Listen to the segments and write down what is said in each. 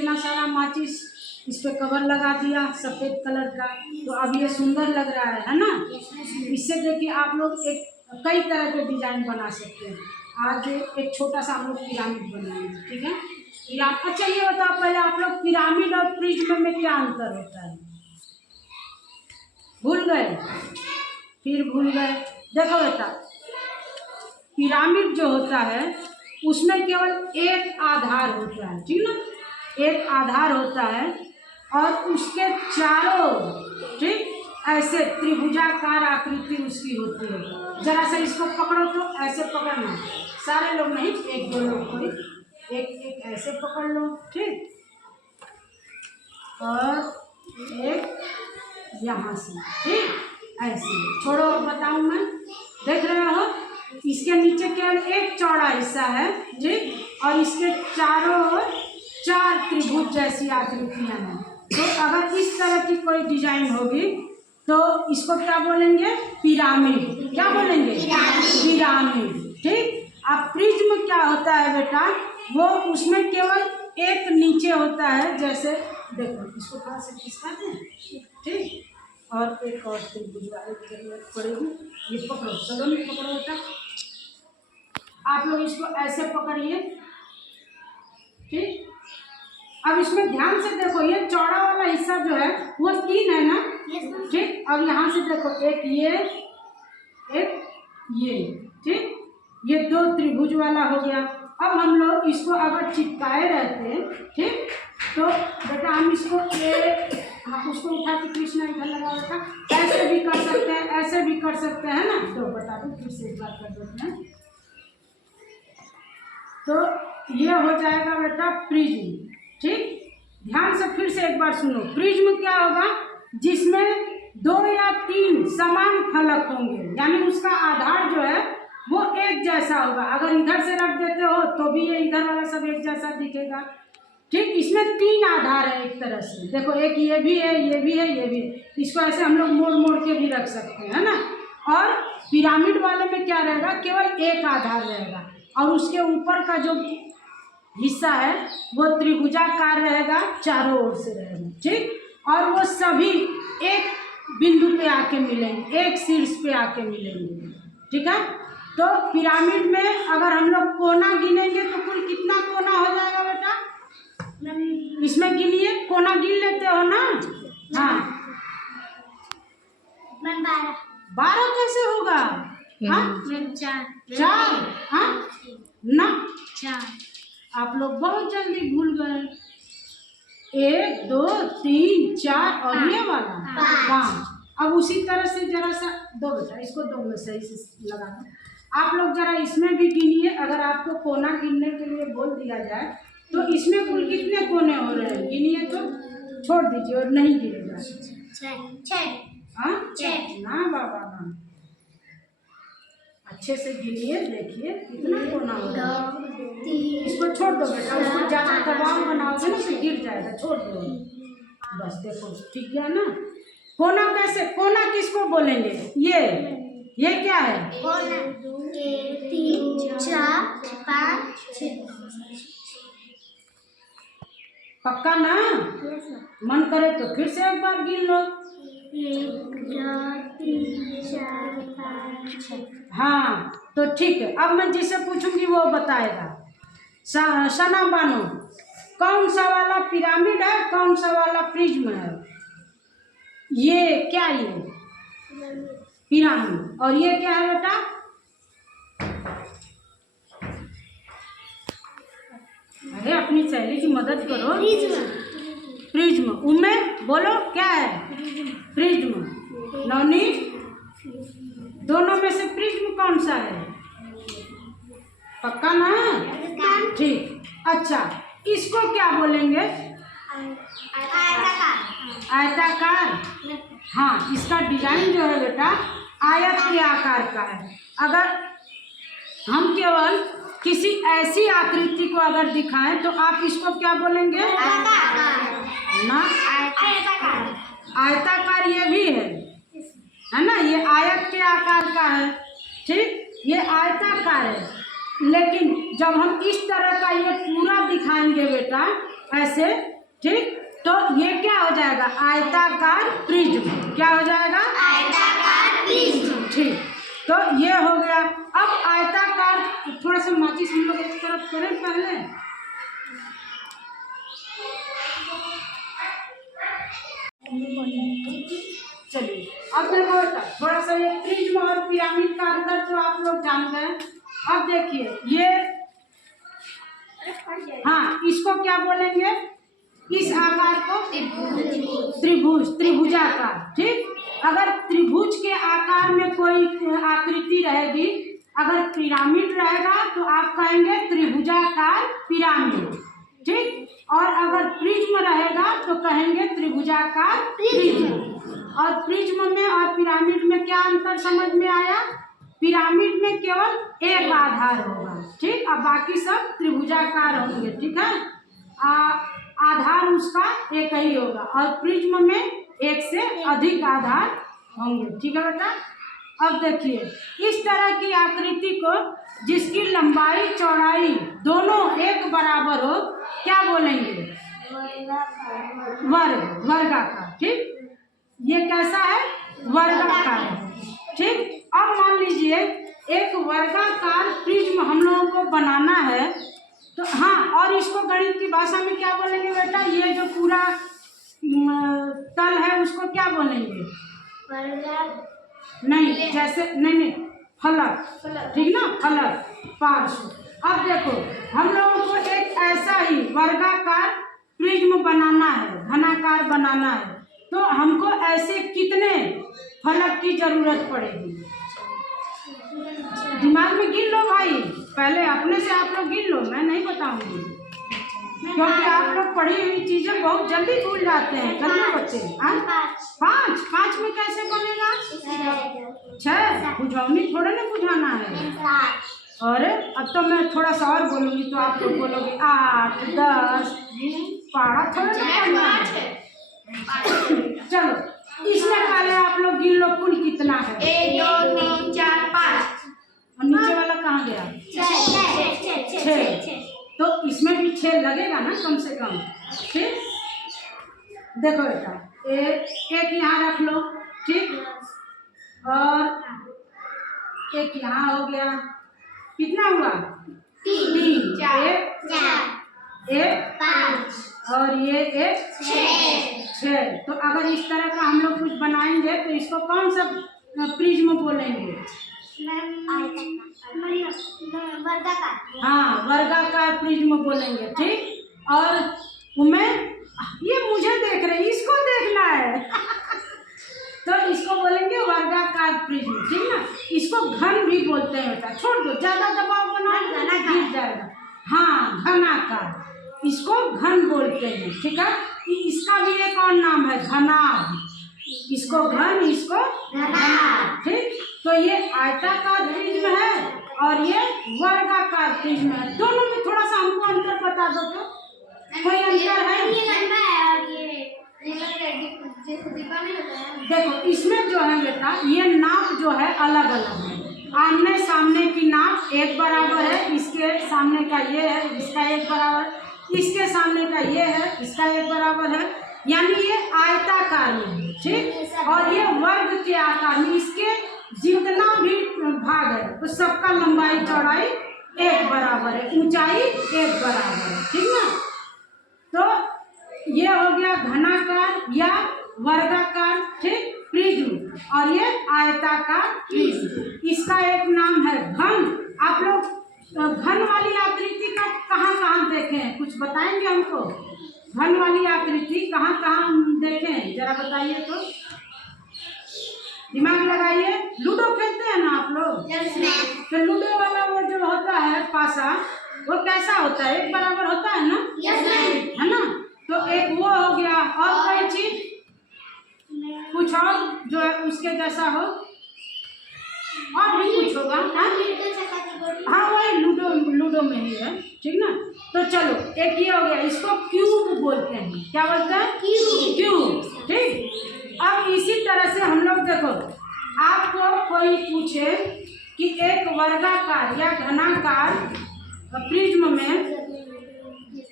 इतना सारा माचिस इस पे कवर लगा दिया सफ़ेद कलर का, तो अब ये सुंदर लग रहा है ना। इससे देखिए आप लोग एक कई तरह के डिजाइन बना सकते हैं। आज एक छोटा सा हम लोग पिरामिड बनाएंगे, ठीक है। अच्छा ये बताओ पहले आप लोग पिरामिड और प्रिज्म में क्या अंतर होता है? भूल गए? फिर भूल गए। देखो बेटा, पिरामिड जो होता है उसमें केवल एक आधार होता है, ठीक ना, एक आधार होता है और उसके चारों, ठीक, ऐसे त्रिभुजाकार आकृति उसकी होती है। जरा सा इसको पकड़ो तो ऐसे पकड़ना, सारे लोग नहीं, एक दो लोग कोई एक एक ऐसे पकड़ लो, ठीक, और एक यहाँ से, ठीक, ऐसे छोड़ो। बताऊँ मैं, देख रहे हो इसके नीचे केवल एक चौड़ा हिस्सा है, ठीक, और इसके चारों ओर चार त्रिभुज जैसी आकृतियां हैं। तो अगर इस तरह की कोई डिजाइन होगी तो इसको क्या बोलेंगे? पिरामिड। क्या बोलेंगे? पिरामिड, ठीक। अब प्रिज्म क्या होता है बेटा? वो उसमें केवल एक नीचे होता है, जैसे देखो इसको थोड़ा सा खिसकाते हैं, ठीक, और एक और त्रिभुज वाली जरूरत पड़ेगी। ये पकड़ो, चलो नहीं पकड़ो बेटा, आप लोग इसको ऐसे पकड़िए, ठीक। अब इसमें ध्यान से देखो, ये चौड़ा वाला हिस्सा जो है वो 3 है ना, ठीक। अब यहाँ से देखो, एक ये, ठीक, ये 2 त्रिभुज वाला हो गया। अब हम लोग इसको अगर चिपकाए रहते हैं, ठीक, तो बेटा हम इसको उसको उठा के कृष्णा इधर लगा रखा, ऐसे भी कर सकते हैं, ऐसे भी कर सकते हैं ना। तो बता दो, फिर से एक बार कर देते हैं। तो ये हो जाएगा बेटा प्रिज्म, ठीक। ध्यान से फिर से एक बार सुनो, प्रिज्म क्या होगा? जिसमें 2 या 3 समान फलक होंगे, यानी उसका आधार जो है वो एक जैसा होगा। अगर इधर से रख देते हो तो भी ये इधर वाला सब एक जैसा दिखेगा, ठीक। इसमें 3 आधार है एक तरह से, देखो एक ये भी है, ये भी है, ये भी है। इसको ऐसे हम लोग मोड़ मोड़ के भी रख सकते हैं, है ना। और पिरामिड वाले में क्या रहेगा? केवल एक आधार रहेगा और उसके ऊपर का जो हिस्सा है वो त्रिभुजाकार रहेगा, चारों ओर से रहेगा, ठीक। और वो सभी एक बिंदु पे आके मिलेंगे, एक शीर्ष पे आके मिलेंगे, ठीक है। तो पिरामिड में अगर हम लोग कोना गिनेंगे तो कुल कितना कोना हो जाएगा बेटा? इसमें गिनिए, कोना गिन लेते हो ना? हाँ, 12 कैसे होगा? हाँ, 4, हाँ ना, 4। आप लोग बहुत जल्दी भूल गए। 1 2 3 4 और ये वाला 5। अब उसी तरह से जरा सा दो बेटा, इसको 2 में सही से लगा दो। आप लोग जरा इसमें भी गिनिए, अगर आपको कोना गिनने के लिए बोल दिया जाए तो इसमें कुल कितने कोने हो रहे हैं? गिनिए तो, छोड़ दीजिए और नहीं गिनेगा। 6 ना बाबा ना, अच्छे से गिनिए, देखिए कितना कोना हो रहा है। इसको छोड़ दो बेटा, उसको ज़्यादा दबाव बनाओगे ना तो गिर जाएगा, छोड़ दो बस। देखो ठीक है ना। कोना कैसे, कोना किसको बोलेंगे? ये क्या है? 3 4 5 6। पक्का ना? मन करे तो फिर से एक बार गिन लो। 1 2 3 4 5 6। हाँ तो ठीक है, अब मैं जिसे पूछूंगी वो बताएगा। सना बानो, कौन सा वाला पिरामिड है, कौन सा वाला प्रिज्म है? ये क्या, ये पिरामिड। और ये क्या है बेटा? अरे अपनी सहेली की मदद करो। प्रिज्म। उम्मीद बोलो क्या है? प्रिज्म। नवनीत, दोनों में से प्रिज्म कौन सा है? पक्का ना? ठीक। अच्छा, इसको क्या बोलेंगे? आयताकार। हाँ, इसका डिजाइन जो है बेटा आयत के आकार का है। अगर हम केवल किसी ऐसी आकृति को अगर दिखाएं तो आप इसको क्या बोलेंगे? ना, आयताकार ये भी है ना, ये आयत के आकार का है, ठीक, ये आयताकार है। लेकिन जब हम इस तरह का ये पूरा दिखाएंगे बेटा ऐसे, ठीक। तो ये क्या हो जाएगा, आयताकार प्रिज्म। क्या हो जाएगा, आयताकार प्रिज्म। ठीक। तो ये हो गया। अब आयताकार, थोड़ा सा माचिस हम लोग एक तरफ करें पहले। चलिए अब देखो बेटा, थोड़ा सा ये प्रिज्म और पिरामिड का अंतर तो आप लोग जानते हैं। अब देखिए ये, हाँ, इसको क्या बोलेंगे, इस आकार को त्रिभुज, त्रिभुजाकार, ठीक। अगर त्रिभुज के आकार में कोई आकृति रहेगी, अगर पिरामिड रहेगा तो आप कहेंगे त्रिभुजाकार पिरामिड, ठीक। और अगर प्रिज्म रहेगा तो कहेंगे त्रिभुजाकार प्रिज्म। और प्रिज्म में और पिरामिड में क्या अंतर समझ में आया, पिरामिड में केवल एक आधार होगा, ठीक, और बाकी सब त्रिभुजाकार होंगे, ठीक है। आधार उसका एक ही होगा, और प्रिज्म में एक से अधिक आधार होंगे, ठीक है बेटा। अब देखिए इस तरह की आकृति को जिसकी लंबाई चौड़ाई दोनों एक बराबर हो, क्या बोलेंगे, वर्ग, वर्गाकार, ठीक। ये कैसा है, वर्गाकार है, ठीक। अब मान लीजिए एक वर्गाकार प्रिज्म हम लोगों को बनाना है, तो हाँ, और इसको गणित की भाषा में क्या बोलेंगे बेटा, ये जो पूरा तल है उसको क्या बोलेंगे, नहीं, जैसे नहीं, फलक, ठीक ना, फलक, पार्श्व। अब देखो हम लोगों को एक ऐसा ही वर्गाकार प्रिज्म बनाना है, घनाकार बनाना है, तो हमको ऐसे कितने फलक की जरूरत पड़ेगी, दिमाग में गिन लो भाई, पहले अपने से आप लोग गिन लो, मैं नहीं बताऊंगी, क्योंकि आप लोग पढ़ी हुई चीजें बहुत जल्दी भूल जाते हैं, जल्दी बच्चे। पाँच, पाँच में कैसे बनेगा, 6, बुझावनी थोड़े ना बुझाना है। और अब तो मैं थोड़ा सा और बोलूंगी तो आप लोग बोलोगे 8, 10, पारा थोड़ा ना करना है। चलो इसमें पहले आप लोग गिन लो कुल कितना है, 1, 2, 3, 4, 5, और नीचे वाला कहाँ गया, 6। तो इसमें भी 6 लगेगा ना कम से कम, ठीक। देखो बेटा, एक यहाँ रख लो, ठीक, और एक यहाँ हो गया, कितना हुआ, 3, 4, एक 5, और ये एक 6। तो अगर इस तरह का हम लोग कुछ बनाएंगे तो इसको कौन सा प्रिज्म बोलेंगे, हाँ, वर्गाकार प्रिज्म बोलेंगे, ठीक। और मैं, ये मुझे देख रहे, इसको देखना है तो इसको बोलेंगे वर्गाकार प्रिज्म, ठीक ना। इसको घन भी बोलते हैं बेटा, छोड़ दो, ज्यादा दबाव बनाओ गिर जाएगा, हाँ, घनाकार, इसको घन बोलते हैं, ठीक है। इसका भी एक और नाम है घनाभ, इसको घन, इसको घनाभ, ठीक। तो ये आयताकार प्रिज्म है और ये वर्गाकार प्रिज्म है, दोनों में थोड़ा सा हमको अंतर बता दो तो, कोई अंतर है, देखो इसमें जो है बेटा, ये नाप जो है अलग अलग है, आमने सामने की नाप एक बराबर है, इसके सामने का ये है, इसका एक बराबर, इसके सामने का ये है, इसका एक बराबर है, यानी ये आयताकार में है, ठीक। और ये वर्ग के आकार में, इसके जितना भी भाग है तो सबका लंबाई चौड़ाई एक बराबर है, ऊंचाई एक बराबर है, ठीक ना। तो ये हो गया घनाकार या वर्गाकार, ठीक, प्रिज्म, और ये आयताकार प्रिज्म। इसका एक नाम है घन। आप लोग घन वाली आकृति का कहाँ कहाँ देखे हैं, कुछ बताएंगे हमको, घन वाली आकृति कहाँ कहाँ देखे हैं, जरा बताइए तो, दिमाग लगाइए। लूडो खेलते हैं ना आप लोग, तो लूडो वाला वो जो होता है पासा, वो कैसा होता है, एक बराबर होता है ना, है ना। तो एक वो हो गया, और कोई चीज कुछ और जो है उसके जैसा हो, और भी कुछ होगा, हाँ वही लूडो, लूडो में ही है, ठीक ना। तो चलो एक ये हो गया, इसको क्यूब बोलते हैं, क्या बोलते हैं, क्यूब, ठीक। अब इसी तरह से हम लोग देखो, आपको कोई पूछे कि एक वर्गाकार या घनाकार प्रिज्म में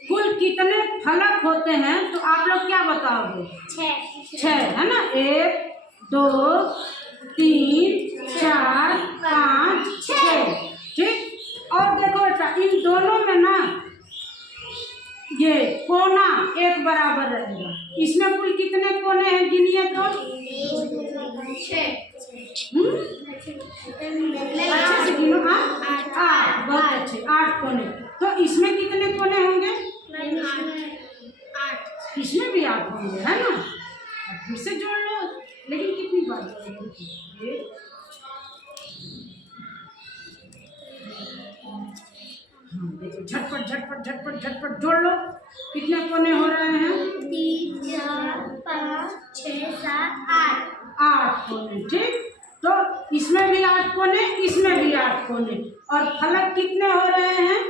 कुल कितने फलक होते हैं तो आप लोग क्या बताओगे? 6 है ना। 1 2 3 4 5 6। ठीक। और देखो बेटा इन दोनों में ना ये कोना एक बराबर रहेगा। इसमें कुल कितने कोने हैं गिनिए तो? अच्छे से गिनो। 8। बहुत अच्छे, 8 कोने। तो इसमें कितने कोने होंगे? 8। इसमें भी 8 होंगे है ना। अब फिर से जोड़ लो, लेकिन कितनी बार जोड़ोगे? देखो झटपट झटपट झटपट झटपट जोड़ लो। कितने कोने हो रहे हैं? 3 4 5 6 7 8। 8 कोने। ठीक। तो इसमें भी 8 कोने, इसमें भी 8 कोने। और फलक कितने हो रहे हैं?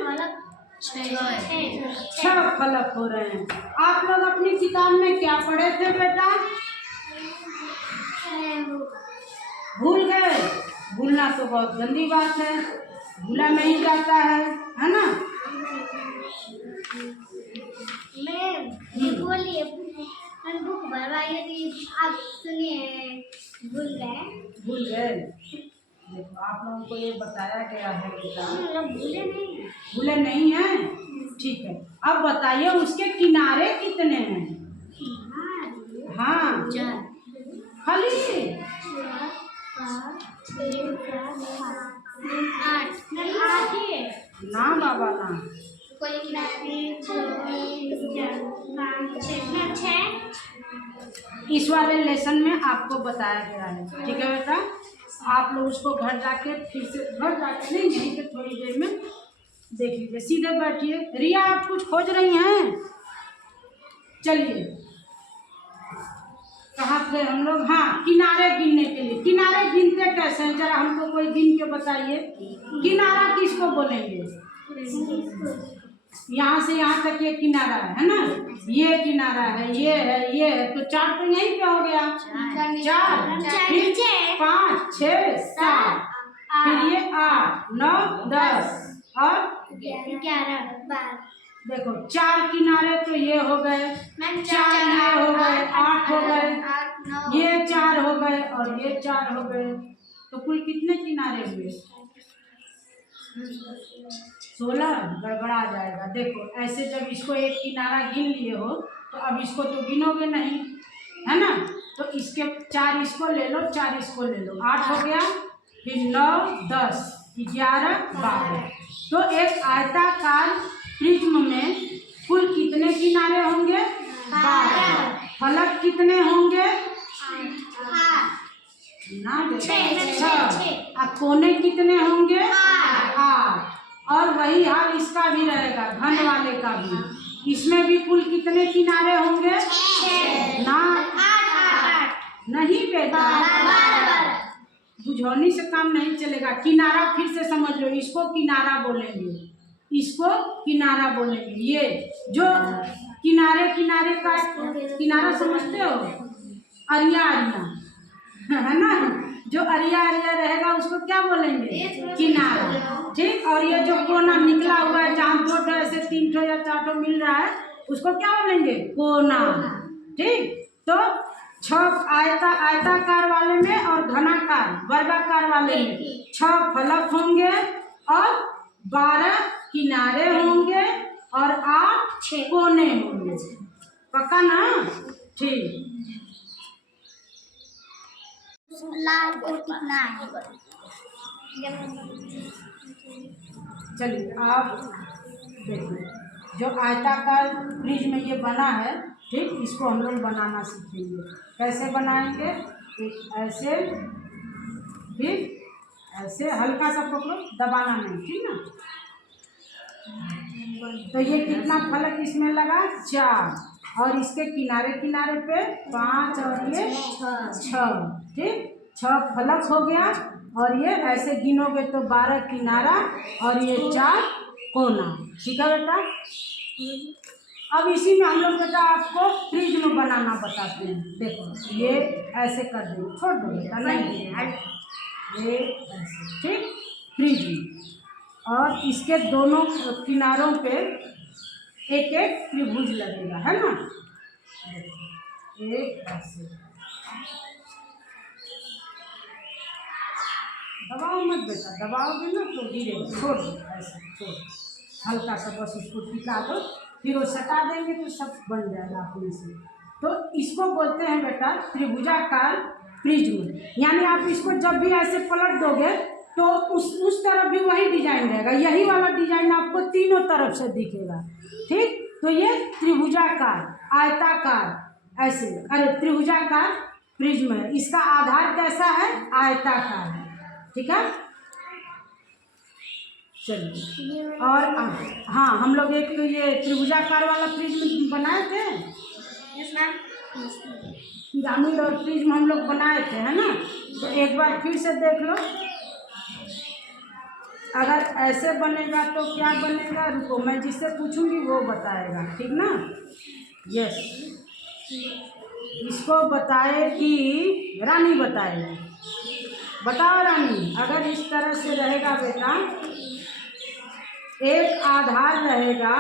6 फलक हो रहे हैं। आप लोग अपनी किताब में क्या पढ़े थे बेटा? भूल गए? भूलना तो बहुत गंदी बात है, भूला नहीं जाता है ना। बोलिए बुक भरवाइए कि आप सुनिए। भूल गए। देखो आप लोगों को ये बताया गया है बेटा। भूले नहीं हैं। ठीक है। अब बताइए उसके किनारे कितने हैं? हाँ खाली 8 ना बाबा ना। इस वाले लेसन में आपको बताया गया है। ठीक है बेटा। आप लोग उसको घर जाके फिर से नहीं यहीं पे थोड़ी देर में देख लीजिए। सीधे बैठिए। रिया आप कुछ खोज रही हैं? चलिए कहाँ थे हम लोग? हाँ किनारे गिनने के लिए। किनारे गिनते कैसे हैं जरा हमको कोई गिन के बताइए। किनारा किसको बोलेंगे? यहाँ से यहाँ तक ये किनारा है ना। ये किनारा है, ये है, ये है। तो 4 तो यहीं पे हो गया। 4 फिर 5 6 7 फिर ये 8 9 10 और 11 देखो 4 किनारे तो ये हो गए, 4 ये हो गए, 8 हो गए, ये 4 हो गए और ये 4 हो गए। तो कुल कितने किनारे हुए? 16। गड़बड़ा जाएगा। देखो ऐसे जब इसको एक किनारा गिन लिए हो तो अब इसको तो गिनोगे नहीं है ना। तो इसके 4 इसको ले लो, 4 इसको ले लो। 8 हो गया, फिर 9 10 11 12। तो एक आयताकार प्रिज्म में कुल कितने किनारे होंगे? 12। फलक कितने होंगे? ना बेटा 6। अब कोने कितने होंगे? 8। और वही हाल इसका भी रहेगा, घन वाले का भी। इसमें भी कुल कितने किनारे होंगे? 6। ना 8 नहीं बेटा, बुझौनी से काम नहीं चलेगा। किनारा फिर से समझ लो। इसको किनारा बोलेंगे, इसको किनारा बोलेंगे। ये जो किनारे किनारे का किनारा समझते हो? अरिया अरिया है ना। जो अरिया अरिया रहेगा उसको क्या बोलेंगे? किनारा। ठीक। और ये जो कोना निकला हुआ है जहाँ 2 ठो ऐसे 3 ठो या 4 ठो मिल रहा है उसको क्या बोलेंगे? कोना। ठीक। तो 6 आयताकार वाले में और घनाकार वर्गाकार वाले में 6 फलक होंगे और 12 किनारे होंगे और 8 कोने होंगे। पक्का ना? ठीक। लाल को कितना है? चलिए आप देखिए जो आयताकार प्रिज्म में ये बना है। ठीक। इसको हम लोग बनाना सीखेंगे। कैसे बनाएंगे? एक ऐसे, फिर ऐसे हल्का सा पकड़ो, दबाना नहीं। ठीक ना। तो ये कितना फलक इसमें लगा? 4। और इसके किनारे किनारे पे 5 और ये 6। ठीक। 6 फलक हो गया और ये ऐसे गिनोगे तो 12 किनारा और ये 4 कोना। ठीक है बेटा। अब इसी में हम लोग बेटा आपको प्रिज्म बनाना बताते हैं। देखो ये ऐसे कर दो, छोड़ दो बेटा, नहीं ये ऐसे। ठीक। प्रिज्म और इसके दोनों किनारों पे एक एक त्रिभुज लगेगा, है ना। एक ऐसे दबाओ मत बेटा, दबाओगे ना तो गिरेगा, छोड़ दो, ऐसे छोड़, हल्का सा बस उसको टिका दो, फिर वो सटा देंगे तो सब बन जाएगा अपने से। तो इसको बोलते हैं बेटा त्रिभुजाकार प्रिज्म। यानी आप इसको जब भी ऐसे पलट दोगे तो उस तरफ भी वही डिजाइन रहेगा, यही वाला डिजाइन आपको तीनों तरफ से दिखेगा, ठीक। तो ये त्रिभुजाकार, आयताकार, ऐसे, अरे त्रिभुजाकार प्रिज्म है। इसका आधार कैसा है? आयताकार है, ठीक है। चलिए, और हाँ, हम लोग एक तो ये त्रिभुजाकार वाला प्रिज्म बनाए थे, पिरामिड और प्रिज्म हम लोग बनाए थे, है ना। तो एक बार फिर से देख लो, अगर ऐसे बनेगा तो क्या बनेगा, रुको मैं जिससे पूछूंगी वो बताएगा, ठीक ना। यस, इसको बताएगी रानी, बताएगी। बताओ रानी, अगर इस तरह से रहेगा बेटा, एक आधार रहेगा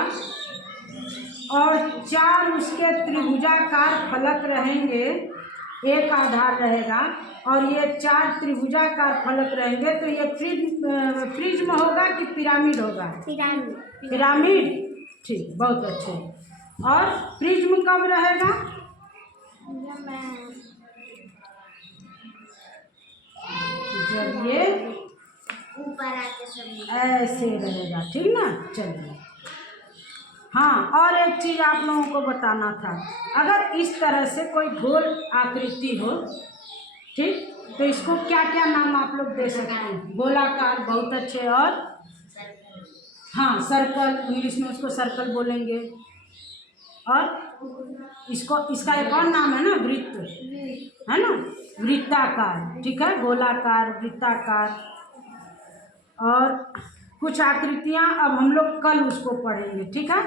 और 4 उसके त्रिभुजाकार फलक रहेंगे, एक आधार रहेगा और ये 4 त्रिभुजाकार फलक रहेंगे, तो ये प्रिज्म होगा कि पिरामिड होगा? पिरामिड, ठीक, बहुत अच्छे। और प्रिज्म कब रहेगा? जब ये ऊपर आके ऐसे रहेगा, ठीक ना। चलिए, हाँ, और एक चीज़ आप लोगों को बताना था, अगर इस तरह से कोई गोल आकृति हो, ठीक, तो इसको क्या क्या नाम आप लोग दे सकते हैं? गोलाकार, बहुत अच्छे। और हाँ, सर्कल, इंग्लिश में उसको सर्कल बोलेंगे। और इसको, इसका एक और नाम है ना, वृत्त, है ना, वृत्ताकार, ठीक है, गोलाकार, वृत्ताकार। और कुछ आकृतियाँ अब हम लोग कल उसको पढ़ेंगे, ठीक है।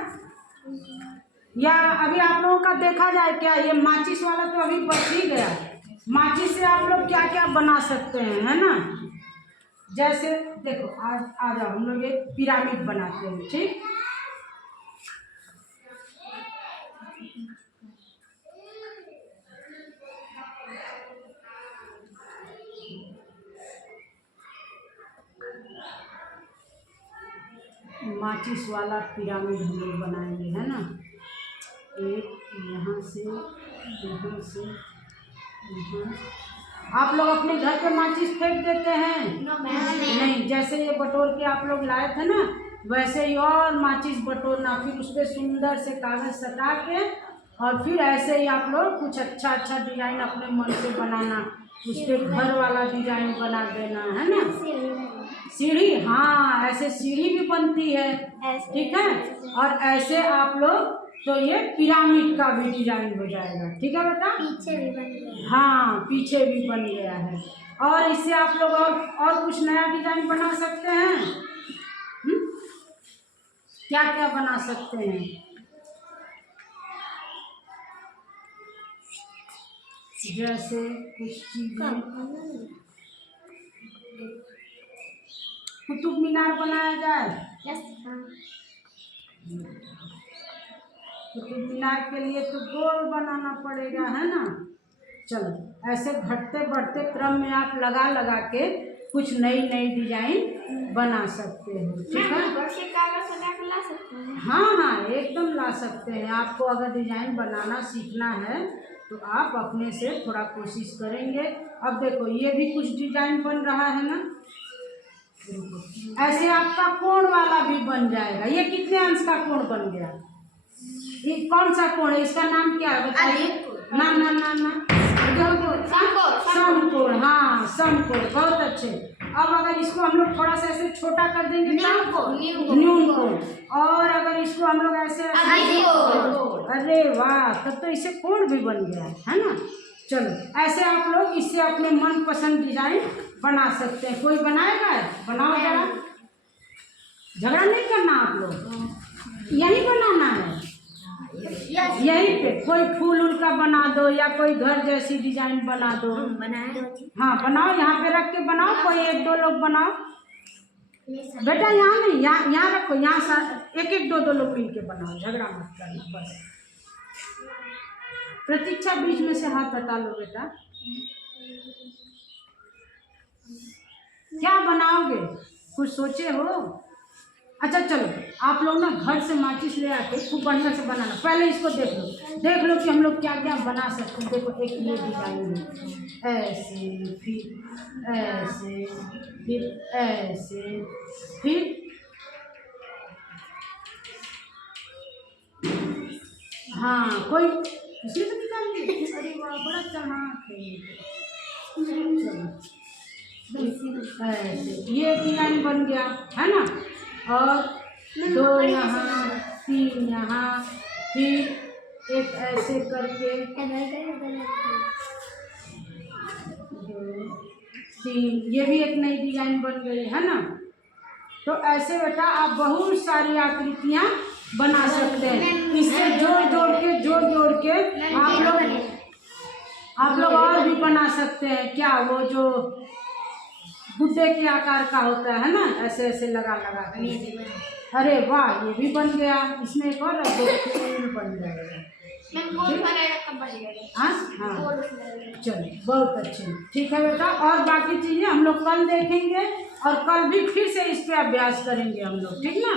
या अभी आप लोगों का देखा जाए क्या, ये माचिस वाला तो अभी बच ही गया। माचिस से आप लोग क्या क्या बना सकते हैं, है ना। जैसे देखो, आज आ जाओ, हम लोग एक पिरामिड बनाते हैं, ठीक। माचिस वाला पिरामिड हम लोग बनाएंगे, है ना। एक यहाँ से, यहाँ से, यहाँ। आप लोग अपने घर पे माचिस फेंक देते हैं? नहीं, जैसे ये बटोर के आप लोग लाए थे ना, वैसे ही और माचिस बटोरना, फिर उस पर सुंदर से कागज सटा के, और फिर ऐसे ही आप लोग कुछ अच्छा अच्छा डिजाइन अपने मन से बनाना, उस पर घर वाला डिजाइन बना देना, है ना। सीढ़ी, हाँ, ऐसे सीढ़ी भी बनती है, ठीक है। और ऐसे आप लोग, तो ये पिरामिड का भी डिजाइन हो जाएगा, ठीक है बेटा। पीछे भी बन गया, हाँ, पीछे भी बन गया है। और इससे आप लोग और कुछ नया डिजाइन बना सकते हैं। क्या क्या बना सकते हैं? जैसे कुछ चीजें, कुतुब मीनार बनाया जाए। कुतुब मीनार के लिए तो गोल बनाना पड़ेगा, है ना। चलो, ऐसे घटते बढ़ते क्रम में आप लगा लगा के कुछ नई नई डिजाइन बना सकते हो, ठीक है। हाँ हाँ, एकदम ला सकते हैं। आपको अगर डिजाइन बनाना सीखना है तो आप अपने से थोड़ा कोशिश करेंगे। अब देखो, ये भी कुछ डिजाइन बन रहा है ना, ऐसे आपका कोण वाला भी बन जाएगा। ये कितने अंश का कोण बन गया? ये कौन सा कोण है? इसका नाम क्या है बताइए? ना ना ना ना, समकोण, हाँ, समकोण, बहुत अच्छे। अब अगर इसको हम लोग थोड़ा सा ऐसे छोटा कर देंगे, न्यून कोण। और अगर इसको हम लोग ऐसे, अरे वाह, तब तो इसे कोण भी बन गया, है ना। चलो, ऐसे आप लोग इससे अपने मनपसंद डिजाइन बना सकते हैं। कोई बनाएगा? बनाओ जरा, झगड़ा नहीं करना आप लोग, यही बनाना है, यहीं पे। कोई फूल उल का बना दो या कोई घर जैसी डिजाइन बना दो। बनाए, हाँ, बनाओ, यहाँ पे रख के बनाओ, कोई 1-2 लोग बनाओ। बेटा यहाँ नहीं, यहाँ रखो, यहाँ एक एक दो दो लोग मिल के बनाओ, झगड़ा मत करना बस। प्रतीक्षा बीच में से हाथ हटा लो बेटा। क्या बनाओगे, कुछ सोचे हो? अच्छा चलो, आप लोग ना घर से माचिस ले आके खूब बढ़िया से बनाना। पहले इसको देख लो कि हम लोग क्या क्या बना सकते हैं। देखो एक ये डिजाइन है, ऐसे फिर ऐसे फिर ऐसे फिर हाँ, कोई इसमें तो निकाल दी। अरे वाह, बड़ा चालाक है ये। ऐसे ये डिजाइन बन गया है ना, और दो यहाँ, तीन यहाँ, फिर एक ऐसे करके, दो तीन, ये भी एक नई डिजाइन बन गई है ना। तो ऐसे बेटा आप बहुत सारी आकृतियाँ बना सकते हैं। इससे जोड़ जोड़ के आप लोग और भी बना सकते हैं। क्या वो जो गुड्डे के आकार का होता है ना, ऐसे ऐसे लगा लगा के। अरे वाह, ये भी बन गया। इसमें एक और रख दो, फूल बन जाएगा। हाँ हाँ, चलिए बहुत अच्छे, ठीक है बेटा। और बाकी चीज़ें हम लोग कल देखेंगे, और कल भी फिर से इस पे अभ्यास करेंगे हम लोग, ठीक ना।